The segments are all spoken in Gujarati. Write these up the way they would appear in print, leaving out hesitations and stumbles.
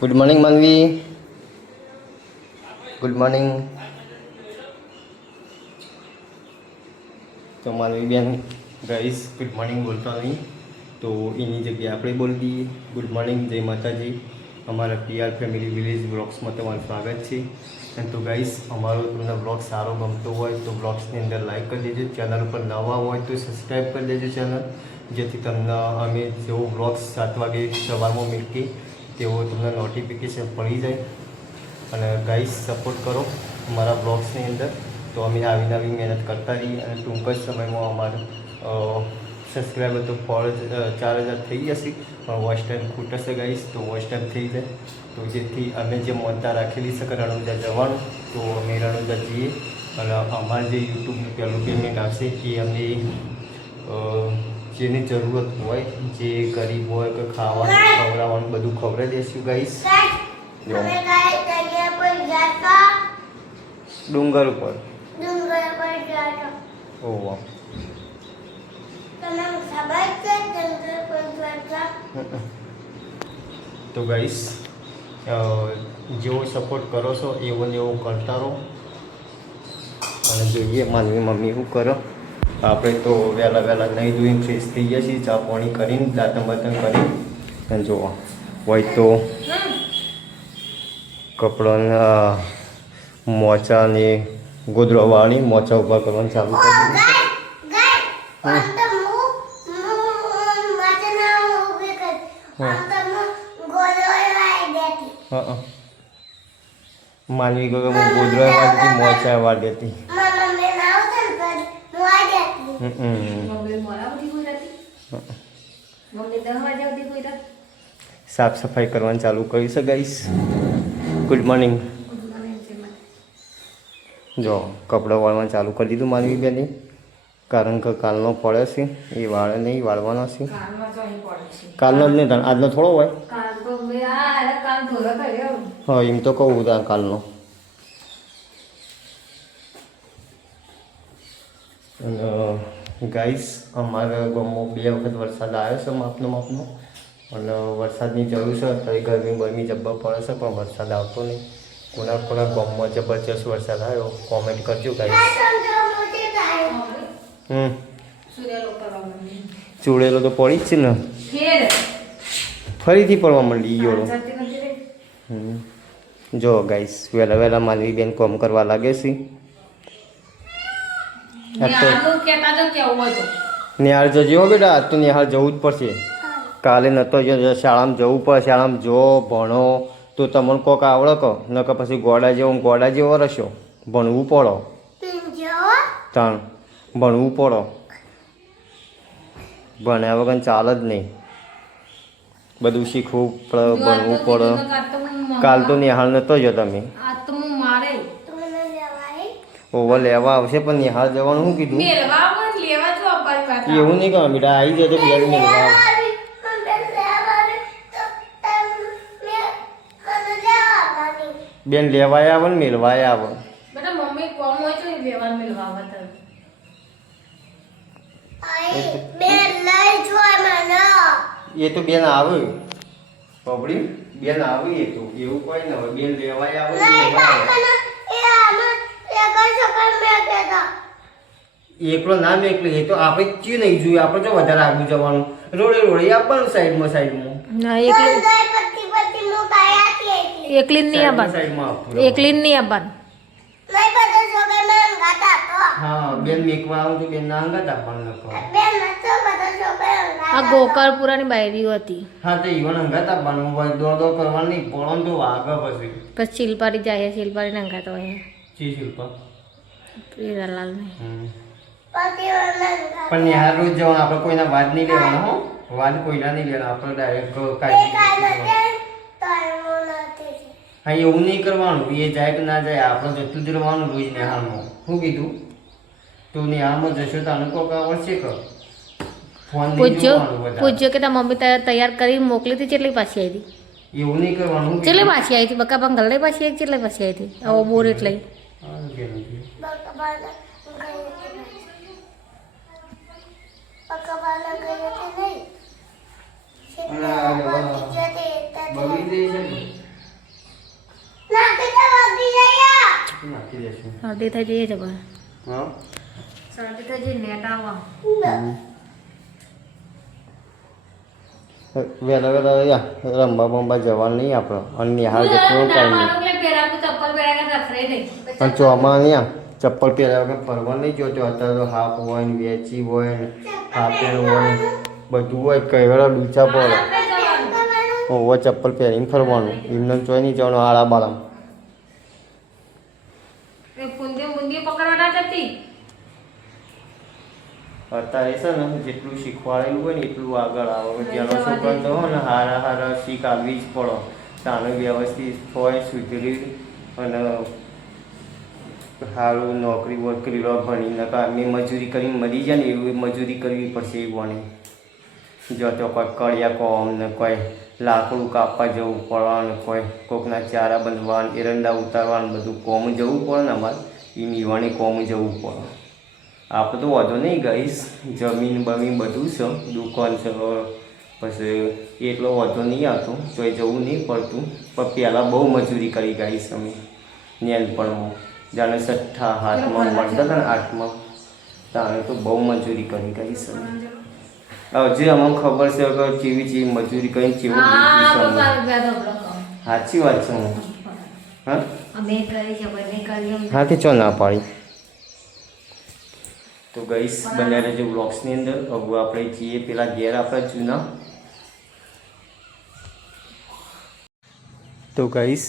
ગુડ મોર્નિંગ માનવી. Good morning. તો માનવી બેન ગાઈસ ગુડ મોર્નિંગ બોલતા નહીં, તો એની જગ્યાએ આપણે બોલી દઈએ ગુડ મોર્નિંગ, જય માતાજી. અમારા પીઆર ફેમિલી વિલેજ બ્લોગ્સમાં તમારું સ્વાગત છે. અને તો ગાઈસ અમારો તમને બ્લોગ સારો ગમતો હોય તો બ્લોગ્સની અંદર લાઈક કરી દેજો. ચેનલ પર નવા હોય તો સબસ્ક્રાઈબ કરી દેજો ચેનલ, જેથી તમને અમે જેવો બ્લોગ્સ 7 વાગે સવારમાં મૂકીએ તેવો તમને નોટિફિકેશન પડી જાય. અને ગાઈસ સપોર્ટ કરો અમારા બ્લોગ્સની અંદર, તો અમે આવી નવી મહેનત કરતા રહીએ. અને ટૂંક જ સમયમાં અમારું સબસ્ક્રાઈબર તો 4000 થઈ જશે, પણ વોચ ટાઈમ ખૂટશે ગાઈસ, તો વોચ ટાઈમ થઈ જાય તો જેથી અમે જે મોનતા રાખેલી છે કે રણુજા જવાનું, તો અમે રણુજા જઈએ. અને અમારે જે યુટ્યુબનું પહેલું પેમેન્ટ આવશે એ અમને જેની જરૂરત હોય, જે ગરીબ હોય કે ખાવાનું ખવડાવવાનું બધું ખવડાવી દઈશું ગાઈસ. ડુંગર ઉપર ઓહ તો ગાઈસ જેવો સપોર્ટ કરો છો એવો ને એવો કરતા રહો. અને જોઈએ માનવી મમ્મી શું કરો. આપણે તો વહેલા નહીં ધોઈને ફ્રેશ થઈ ગયા છીએ, ચા પાણી કરીને દાંતણ બાતણ કરીને. અને જુઓ હોય તો કપડાના મોચા ને ગોદડો વાળી મોચા ઊભા કરવાનું ચાલુ કરી દીધું. માનવી ગયો હું ગોદડો વાળતી મોચા વાળી હતી. સાફ સફાઈ કરવાનું ચાલુ કરી છે ગાઈસ. Good morning. જો કપડાં વાળવાનું ચાલુ કરી દીધું માનવી બેને, કારણ કે કાલનો પડે છે એ વાળે નહીં, વાળવાનો છે કાલનો જ નહીં, આજનો થોડો હોય. હા એમ તો કહું ત્યાં કાલનો. અને ગાઈસ અમારા ગામમાં 2 વખત વરસાદ આવ્યો છે માપનો. અને વરસાદની જરૂર છે, અત્યારે ગરમી જબ્બર પડે છે પણ વરસાદ આવતો નહીં. કોના ગામમાં જબરજસ્ત વરસાદ આવ્યો કોમેન્ટ કરજો ગાઈસ. ચૂડેલો તો પડી જ છે ને, ફરીથી પડવા માંડી ગયો. જો ગાઈસ વહેલા માનવી બેન કોમ કરવા લાગે છે. નિહાળ જજો બેટા, આજ તો નિહાળ જવું જ પડશે. કાલે નહોતો શાળામાં જવું પડે. શાળામાં જો ભણો તો તમને કોક આવડે કહો, નકર પછી ગોડા જેવો રહેશો. ભણવું પડો તાણ, ભણવું પડો. ભણ્યા વગર ચાલે જ નહીં, બધું શીખવું પડે, ભણવું પડે. કાલ તો નિહાળ નહોતો જો તમે. ઓવર લેવા આવશે પણ નિહાળ જવાનું શું કીધું? એવું નહીં કહો બેટા, આવી જજો બેન મેળવા. બેન લેવાય આવે ને મેળવાય આવે. એ તો બેન આવે પબડી, બેન આવે. એ તો એવું કોઈ ના હોય, બેન લેવાય આવે. એકલો ના એકલો એ તો આપણે ચી નહીં જોયું. આપણે તો વધારે આગળ જવાનું, રોડે આપવાનું સાઈડમાં એકલી નહીં આવવાનું. હા બેન મેકવા આવું તો બેન ના અંગાત આપવાનું. આ ગોકળપુરાની બાયરીઓ હતી. હા તો ઈવન અંગાત આપવાનું હોય, દોડ કરવાનું નહીં. પડો તો વાગે પછી શિલ્પારી જાય, શિલ્પારી ને અંગાત હોય. ચી શિલ્પા પ્રિયલાલ ને પણ નિહાર રોજ જવાનું. આપણે કોઈના વાદ નહીં લેવાનો. હો વાદ કોઈના નહીં લેવાનો. આપણે ડાયરેક્ટ હા એવું નહીં કરવાનું. એ જાય કે ના જાય આપણે જતું જ રહેવાનું રોજ નિહાળમાં. શું કીધું? તો નિહાળમાં જશો તો આનું કોક આવડશે કે પૂછજો કે તાર મમ્મી તૈયાર કરી મોકલી હતી, કેટલી પાછી આવી હતી? એવું નહીં કરવાનું. કેટલી પાછી આવી હતી? બકા બંગલ પાછી આવી, કેટલી પાછી આવી હતી? આવો બોર એટલે નાખી દેશું. શરદી થઈ જઈએ જબર હા શરદી થઈ જઈ નેટ આવા વહેલા વહેલા રમવા બમવા જવાનું નહીં આપણે અને નિહાળ જેટલો ટાઈમ નહીં પણ ચોમાં નહીં ચપ્પલ પહેર્યા વગર ફરવા નહીં જોતો. અત્યારે તો હાફ હોય ને વેચી હોય ને હાફ પેન્ટ હોય બધું હોય કઈ વાર ડૂચા પડે ઓવો ચપ્પલ પહેરીને ફરવાનું એમને ચોઈ નહીં જવાનું આળા બાળા. અત્યારે છે ને જેટલું શીખવાડેલું હોય ને એટલું આગળ આવે. જેનો છોકરો તો હોય ને હારા હારા શીખ આવવી જ પડે. તાનું વ્યવસ્થિત હોય સુધરી અને સારું નોકરી વોકરી લો ભણીને કામની મજૂરી કરીને મરી જાય ને એવી મજૂરી કરવી પડશે એ ભણે. જો તો કોઈ કડિયા કોમ ને કોઈ લાકડું કાપવા જવું પડે ને કોઈ કોકના ચારા બંધવા એરંડા ઉતારવાનું બધું કોમ જવું પડે ને અમારે એ નીવાણી કોમ જવું પડે. આપણે તો વધુ નહીં ગઈશ જમીન બમીન બધું છે દુકાન છે પછી એટલો વધુ નહીં આવતો તોય જવું નહીં પડતું. પણ પહેલાં બહુ મજૂરી કરી ગઈશ અમે નેનપણમાં જાણે છઠ્ઠા હાથમાં મળતા હતા ને આઠમાં તાણે તો બહુ મજૂરી કરી ગઈશ અમે. જે અમને ખબર છે કે કેવી જેવી મજૂરી કરીને કેવું સાચી વાત છે. હું હા હા તે ચો ના પાડી. તો ગઈશ બન્યા રહેજો બ્લોગ્સની અંદર. હવે આપણે જઈએ પેલા ઘેર આપણા જૂના. તો ગઈશ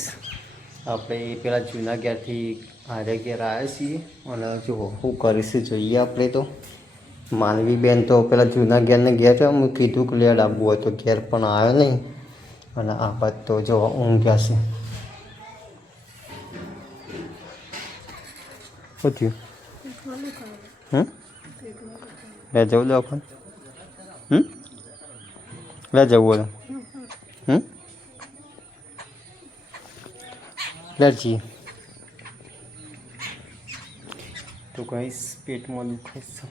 આપણે પેલા જૂના ઘેરથી હારે ઘેર આવ્યા છીએ અને જુઓ શું કરીશું જોઈએ આપણે. તો માનવી બેન તો પેલા જૂના ઘેરને ઘેર છે. હું કીધું કે લેડ આવવું હોય તો ઘેર પણ આવ્યો નહીં અને આ બાદ તો જો ઊંઘ્યા છે. શું થયું? લે જવું દો ફોન લે જવું બોલો લે જઈએ. તો ગાઈસ પેટમાં દુખે છે.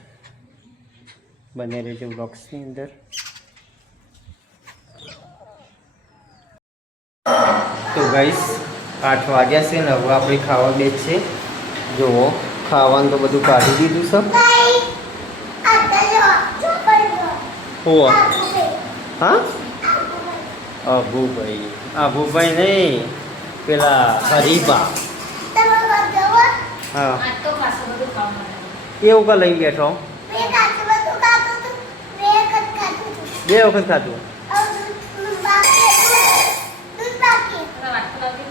બને રહેજો બ્લોગ્સની અંદર. તો ગાઈસ 8 વાગ્યા છે ને હવે આપણે ખાવા બેસીએ. જુઓ ખાવાનું તો બધું કાઢી દીધું છે. હોવા હા આભુભાઈ નહીં પેલા હરીબા. હા એવું કા લઈ બેઠો? 2 વખત ખાધું.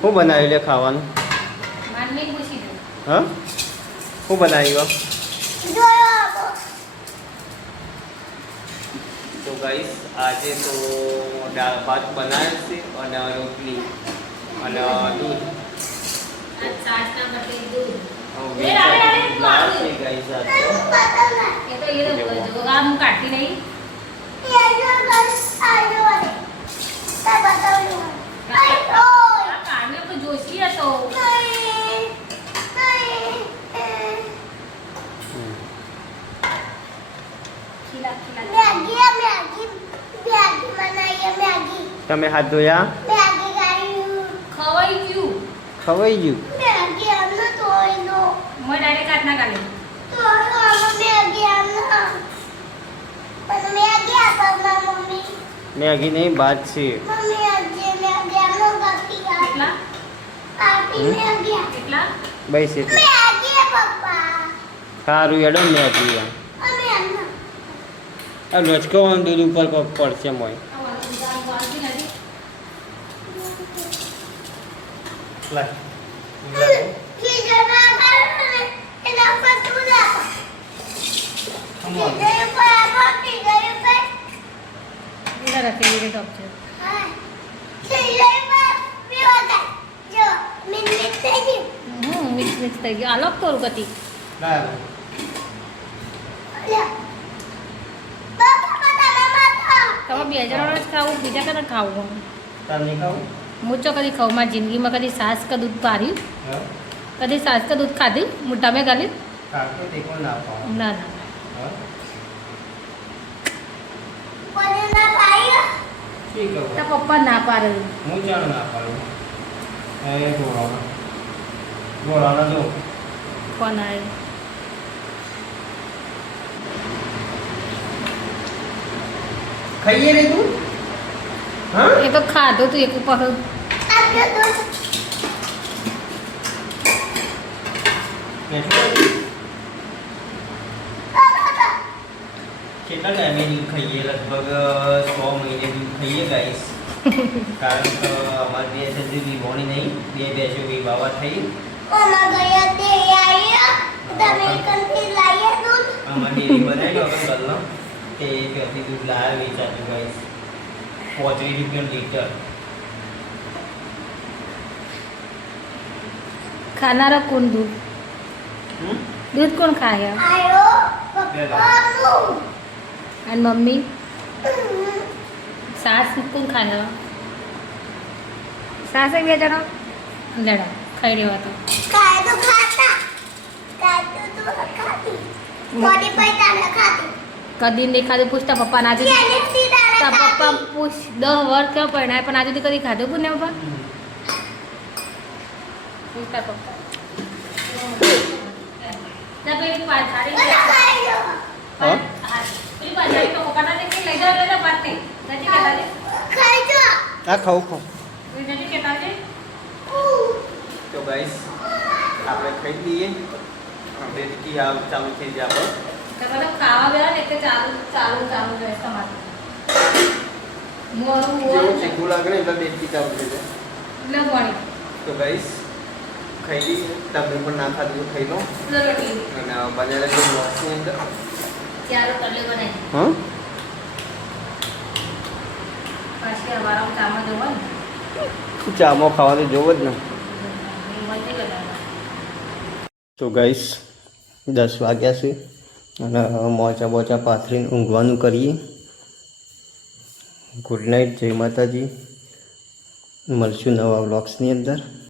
શું બનાવ્યું લે ખાવાનું? હા શું બનાવ્યું? તો ગાઈસ આજે તો દાળ ભાત બનાવ્યા છે અને રોટલી અને દૂધ. તમે હાથ ધોયા? ખવાઈ ગયું. મેગી નહીં ભાત છે. બસ એટલે સારું એડો મેગી આ લચકવાનું દૂધ ઉપર પડશે મોય. મિક્સ થઈ ગયું. અલગ કરું કતી તમે 2 જણા જ ખાવું બીજા કદાચ ખાવું? મુચો કદી ખાવું મારી જિંદગીમાં કદી સાસ का दूध पारी कदी सास का दूध खाधी मोटा में गाली ना ना तो पप्पा ना पारे બોલ આના જો ફોન આવ્યો. ખાઈએ રે તું હા એ તો ખાધું તું એક ઉપર કેટલા ટાઈમે દૂધ ખાઈએ લગભગ 100 મહિને દૂધ ખાઈએ ગાઈસ કારણ કે અમારી બે છે જે વિવાણી નહીં બે બેસો વિવાવા થઈ અમારી ડેરી બનાવી વગર ગલ્લો તે ત્યાંથી દૂધ લાવે વેચાતું ગાઈસ 35 રૂપિયા લીટર ખાનારા કોણ દૂધ દૂધ કોણ ખાય અને મમ્મી સાસ કોણ ખાય સાસ બે જણા લેડા ખાઈ રહ્યા તો કદી નહીં ખાધું પૂછતા પપ્પા ના પપ્પા પૂછ 10 વર્ષ કેવું પડ્યા પણ આજુ કદી ખાધું પૂછ ને પપ્પા પૂછતા પપ્પા ના પેલી પાછાડી હા પેલી પાછાડી તો પપ્પા ના લઈ જાવ પાતે નથી કહેતા છે આ ખાઉં ખાઉં નથી કહેતા છે તો ગાઈસ આપણે ખાઈ લઈએ આપણે કી આ ચાલુ થઈ જાય આપણે તો ખાવા બેલા ને ચાલુ રહે તમારે મોરું જેવું ચીકુ લાગે ને એટલે બેટી ચાલુ થઈ જાય એટલે ભણી તો ગાઈસ ખાઈ લઈએ તમે પણ ના ખાધું તો ખાઈ લો રોટલી અને બનેલા જે બોક્સની અંદર ચાલો તલે બનાવી હા પાછી અવારમ કામ જવું ને ચામાં ખાવાનું જોવો જ ને તો ગાઈસ 10 વાગ્યા છે અને મોચા બોચા પાથરીને ઊંઘવાનું કરીએ ગુડ નાઇટ જય માતાજી મળશું નવા વ્લોગ્સની અંદર